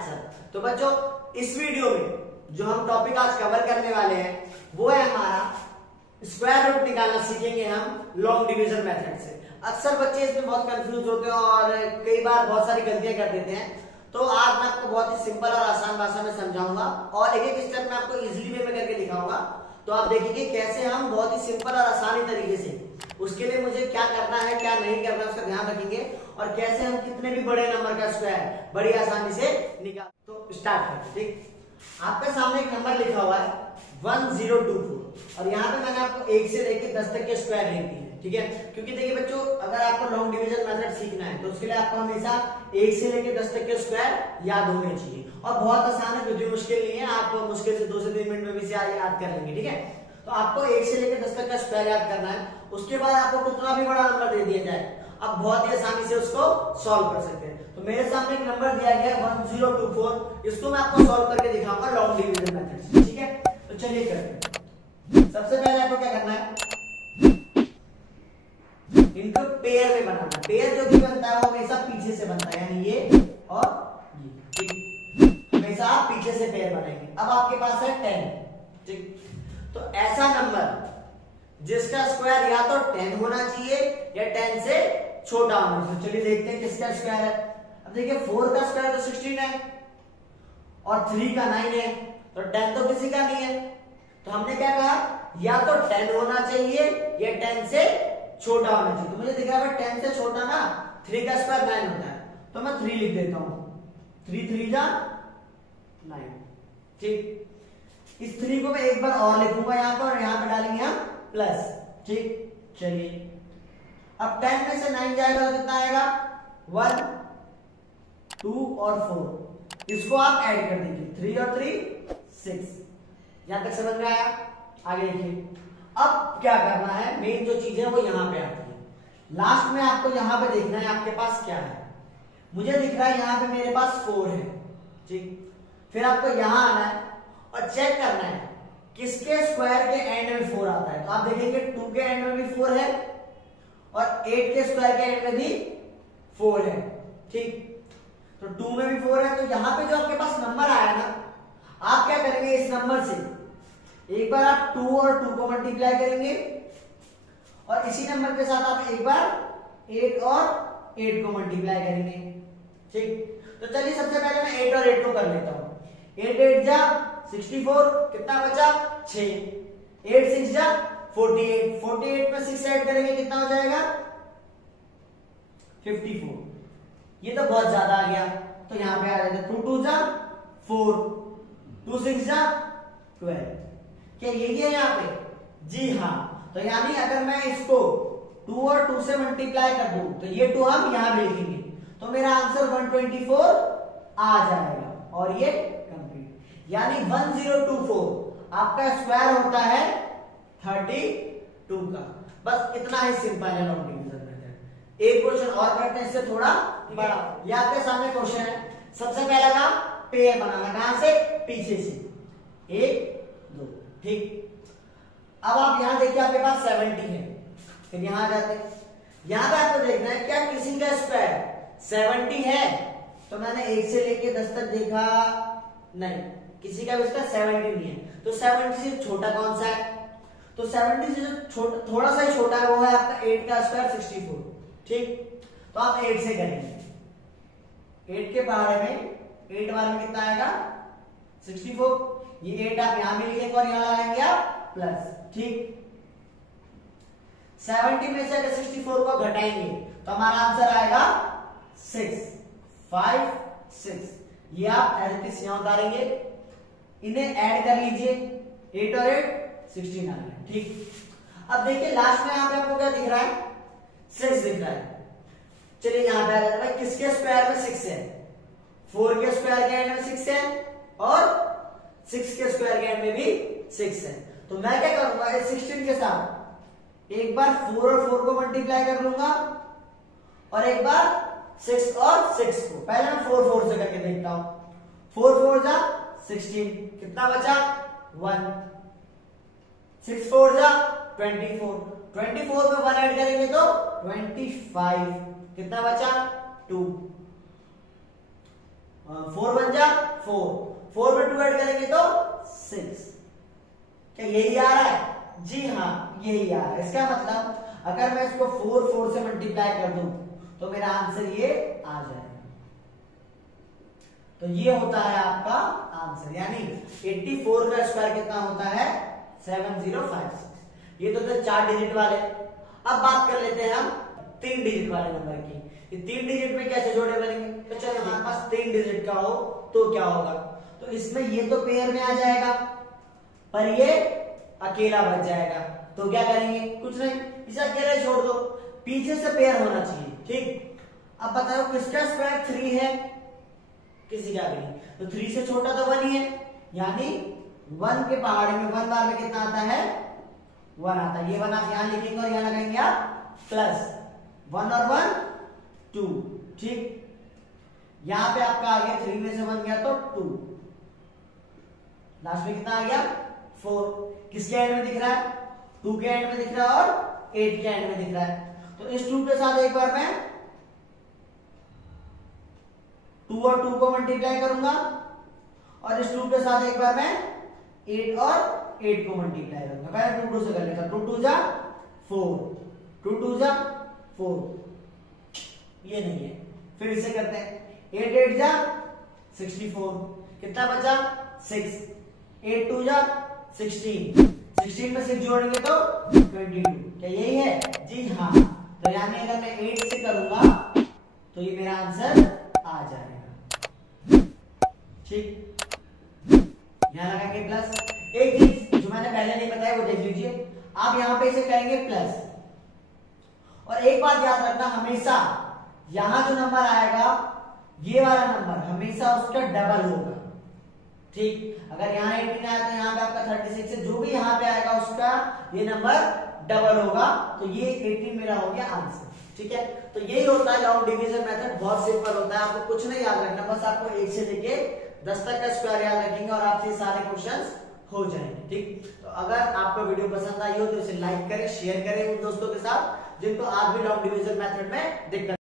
Answer. तो बच्चों इस वीडियो में जो हम टॉपिक आज कवर करने वाले हैं वो है हमारा स्क्वायर रूट निकालना सीखेंगे हम लॉन्ग डिवीजन मेथड से। अक्सर बच्चे इसमें बहुत कंफ्यूज होते हैं और कई बार बहुत सारी गलतियां कर देते हैं। तो आज मैं आपको बहुत ही सिंपल और आसान भाषा में समझाऊंगा और एक एक स्टेप में आपको इजीली वे में करके दिखाऊंगा। तो आप देखिए कैसे हम बहुत ही सिंपल और आसानी तरीके से, उसके लिए मुझे क्या करना है क्या नहीं करना है उसका ध्यान रखेंगे और कैसे हम कितने भी बड़े नंबर का स्क्वायर बड़ी आसानी से निकाल। तो स्टार्ट करते। ठीक, आपके सामने एक नंबर लिखा हुआ है 1024 और यहाँ पे मैंने आपको 1 से लेकर 10 तक के स्क्वायर लिख दिए। ठीक है, क्योंकि देखिए बच्चों अगर आपको लॉन्ग डिवीजन मेथड सीखना है तो उसके लिए आपको हमेशा 1 से लेकर 10 तक के स्क्वायर याद होने चाहिए और बहुत आसान है, कुछ मुश्किल नहीं है। आप मुश्किल से 2 से 3 मिनट में भी याद कर लेंगे। ठीक है, तो आपको 1 से लेकर 10 तक का स्क्वायर याद करना है। उसके बाद आपको कितना भी बड़ा नंबर दे दिया जाए आप बहुत ही आसानी से उसको सॉल्व कर सकते हैं। तो मेरे सामने एक नंबर दिया गया है 1024, इसको मैं आपको सॉल्व करके दिखाऊंगा लॉन्ग डिवीजन मेथड से। ठीक है, तो चलिए करते हैं। सबसे पहले आपको क्या करना है, इनको पेयर में बनाना। पेयर जो भी बनता है वो हमेशा पीछे से बनता है, यानी ये और ये। ठीक, हमेशा आप पीछे से पेयर बनाएंगे। अब आपके पास है 10। ठीक, तो ऐसा नंबर जिसका स्क्वायर या तो 10 होना चाहिए या 10 से छोटा होना चाहिए। चलिए देखते हैं किसका स्क्वायर है। अब देखिए 4 का स्क्वायर तो 16 है और 3 का 9 है, तो 10 तो किसी का नहीं है। तो हमने क्या कहा, या तो 10 होना चाहिए या 10 से छोटा होना चाहिए। तो मुझे दिख रहा है 10 से छोटा ना, 3 का स्क्वायर 9 होता है, तो मैं 3 लिख देता हूं। 3 3 जा 9। ठीक, इस 3 को मैं एक बार और लिखूंगा यहाँ पर और यहाँ पे डालेंगे हम प्लस। ठीक, चलिए अब 10 में से 9 जाएगा तो कितना आएगा, 1 2 और 4। इसको आप ऐड कर दीजिए, 3 और 3 6। यहां तक समझ में आया? आगे देखिए। अब क्या करना है, मेन जो चीज है वो यहां पे आती है। लास्ट में आपको यहां पे देखना है आपके पास क्या है। मुझे दिख रहा है यहां पे मेरे पास 4 है। ठीक, फिर आपको यहां आना है और चेक करना है किसके स्क्वायर के एंड में 4 आता है। तो आप देखेंगे 2 के एंड में भी 4 है और 8 के स्क्वायर के एंड में भी 4 है। ठीक, तो 2 में भी 4 है। तो यहां पे जो आपके पास नंबर आया ना, आप क्या करेंगे, इस नंबर से एक बार आप 2 और 2 को मल्टीप्लाई करेंगे और इसी नंबर के साथ आप एक बार 8 और 8 को मल्टीप्लाई करेंगे। ठीक, तो चलिए सबसे पहले मैं 8 और 8 को कर लेता हूं। 8 8 जा 64, कितना बचा 6। 8 6 जा 48, 48 में 6 ऐड करेंगे कितना हो जाएगा 54। ये तो बहुत ज्यादा आ गया, तो यहां पे आ जाएगा 2 2 जा 4, 2 6 जा 12। क्या यही है यहाँ पे? जी हाँ। तो यानी अगर मैं इसको 2 और 2 से मल्टीप्लाई कर दूं तो ये 2 हम यहां भी लिखेंगे, तो मेरा आंसर 124 आ जाएगा और ये कंप्लीट। यानी 1024 आपका स्क्वायर होता है 32 का। बस इतना ही सिंपल है लॉन्ग डिवीजन मेथड। एक क्वेश्चन और करते हैं इससे थोड़ा बड़ा। ये आपके सामने क्वेश्चन है। सबसे पहला काम पेयर बनाना, कहां से, पीछे से 1 2। ठीक, अब आप यहां देखिए आपके पास 70 है, फिर यहां आ जाते हैं। यहां पे आपको देखना है क्या किसी का स्क्वायर 70 है। तो मैंने 1 से लेके 10 तक देखा, नहीं, किसी का भी इसका 70 नहीं है। तो 70 से छोटा कौन सा है? तो 70 से जो थोड़ा सा ही छोटा है वो है आपका 8 का स्क्वायर 64। ठीक, तो आप 8 से करेंगे। 8 के बारे में 8 वाले में कितना आएगा 64। ये 8 आप यहां भी लिखेंगे और यहां लगाएंगे आप प्लस। ठीक, 70 में से अगर 64 को घटाएंगे तो हमारा आंसर आएगा 6 5 6। ये आप एलपीएस यहां उतारेंगे, इन्हें ऐड कर लीजिए, 8 और 8 16 आ गया। ठीक, अब देखिए लास्ट में यहां पे आपको क्या दिख रहा है, 6 दिख रहा है। चलिए यहां पे आ जाता है, किसके स्क्वायर में 6 है, 4 के स्क्वायर के एंड में 6 है और 6 के स्क्वायर के एंड में भी 6 है। तो मैं क्या करूंगा, इस 16 के साथ एक बार 4 और 4 को मल्टीप्लाई कर लूंगा और एक बार 6 और 6 को। पहले मैं 4 4 से करके देखता हूं। 4 4 जा 16, कितना बचा 1। 6 4 जा 24, 24 में 1 ऐड करेंगे तो 25, कितना बचा 2। 4 1 जा 4, 4 में 2 ऐड करेंगे तो 6। क्या यही आ रहा है? जी हाँ, यही आ रहा है। इसका मतलब अगर मैं इसको 4 से मल्टीप्लाई कर दूं तो मेरा आंसर ये आ जाएगा। तो ये होता है आपका आंसर, यानी 84 का स्क्वायर कितना होता है? 7056। ये तो थे 4 डिजिट वाले। अब बात कर लेते हैं हम 3 डिजिट वाले नंबर की। ये 3 डिजिट में कैसे जोड़े बनेंगे? तो चलो हमारे पास 3 डिजिट का हो तो क्या होगा? तो इसमें ये तो पेयर में आ जाएगा, पर ये अकेला बच जाएगा। तो क्या करेंगे? कुछ नहीं, इसे अकेले छोड़ दो, पीछे से पेयर होना चाहिए। ठीक, अब बताओ किसका स्क्वायर 3 है? किसी का भी नहीं। तो 3 से छोटा तो 1 ही है, यानी 1 के पहाड़ी में 1 बार में कितना आता है? 1 आता है। ये 1 आप यहां लिखेंगे और यहां लगाएंगे आप प्लस 1 और 1 2। ठीक, यहां पे आपका आ गया 3 में से 1 गया तो 2, लास्ट में कितना आ गया? 4। किसके एंड में दिख रहा है? 2 के एंड में दिख रहा है और 8 के एंड में दिख रहा है। तो इस 2 के साथ एक बार मैं 2 और 2 को मल्टीप्लाई करूंगा और इस 2 के साथ एक बार मैं 8 और 8 को मल्टीप्लाई करूंगा। पहले 2 2 से कर लेता, 2 2 जा 4, 2 2 जा 4, ये नहीं है। फिर इसे करते हैं, 8 8 जा 64, कितना बचा? 6, 8 2 जा 16, 16 में 6 जोड़ेंगे तो 22। क्या यही है? जी हाँ। तो यानी अगर मैं 8 से करूंगा तो ये मेरा आंसर आ जाएगा। ठीक, यहां लगाएंगे प्लस। एक चीज जो मैंने पहले नहीं बताया वो देख लीजिए, आप यहां पे इसे करेंगे प्लस। और एक बात याद रखना, हमेशा यहां जो नंबर आएगा ये वाला नंबर हमेशा उसका डबल होगा। ठीक, अगर यहाँ 18 आया तो यहाँ पे आपका 36 है, जो भी यहाँ पे आएगा उसका ये नंबर डबल होगा। तो ये 18 मेरा हो गया आंसर। ठीक है, तो यही होता है लॉन्ग डिवीजन मेथड। बहुत सिंपल होता है, आपको कुछ नहीं याद रखना, बस आपको 1 से लेके 10 तक का स्क्वायर याद रखेंगे और आपसे सारे क्वेश्चंस हो जाएंगे। ठीक, तो अगर आपको वीडियो पसंद आई हो तो इसे लाइक करें, शेयर करें उन दोस्तों के साथ जिनको आज भी लॉन्ग डिवीजन मेथड में दिक्कत